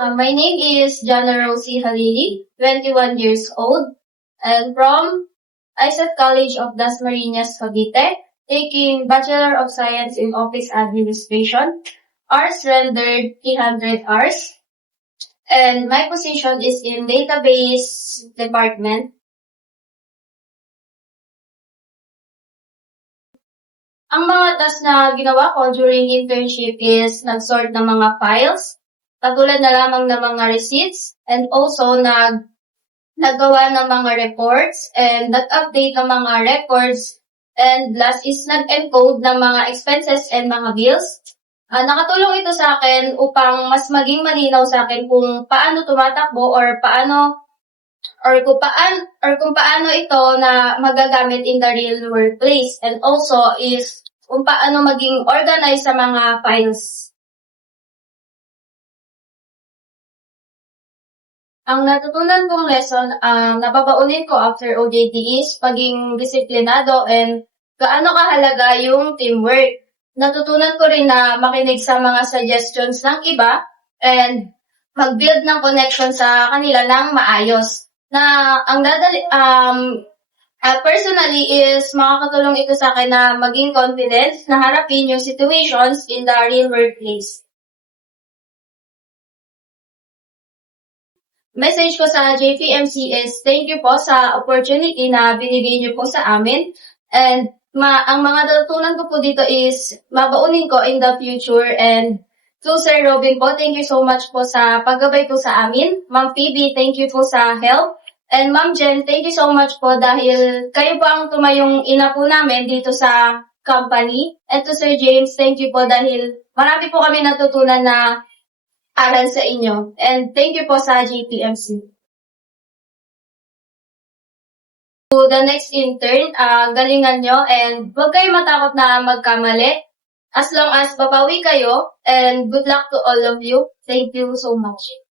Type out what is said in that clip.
My name is Jana Rosie Halili, 21 years old, and from ISET College of Dasmariñas, Cavite, taking Bachelor of Science in Office Administration, hours rendered 300 hours, and my position is in Database Department. Ang mga task na ginawa ko during internship is nag-sort ng mga files, katulad na lamang ng mga receipts, and also naggawa ng mga reports, and nag-update ng mga records, and last is nag-encode ng mga expenses and mga bills. Nakatulong ito sa akin upang mas maging malinaw sa akin kung paano tumatakbo or kung paano ito na magagamit in the real workplace, and also is kung paano maging organized sa mga files. Ang natutunan kong lesson nababaunin ko after OJT is paging disiplinado and gaano kahalaga yung teamwork. Natutunan ko rin na makinig sa mga suggestions ng iba and mag-build ng connection sa kanila ng maayos. Personally is makakatulong ito sa akin na maging confident na harapin yung situations in the real workplace. Message ko sa JPMC is thank you po sa opportunity na binigay niyo po sa amin, and ang mga natutunan ko po dito is mabaunin ko in the future. And to Sir Robin po, thank you so much po sa paggabay po sa amin. Ma'am Phoebe, thank you po sa help. And Ma'am Jen, thank you so much po dahil kayo po ang tumayong ina po namin dito sa company. And to Sir James, thank you po dahil marami po kami natutunan na aral sa inyo. And thank you po sa JPMC. To the next intern, galingan nyo and huwag kayo matakot na magkamali. As long as babawi kayo, and good luck to all of you. Thank you so much.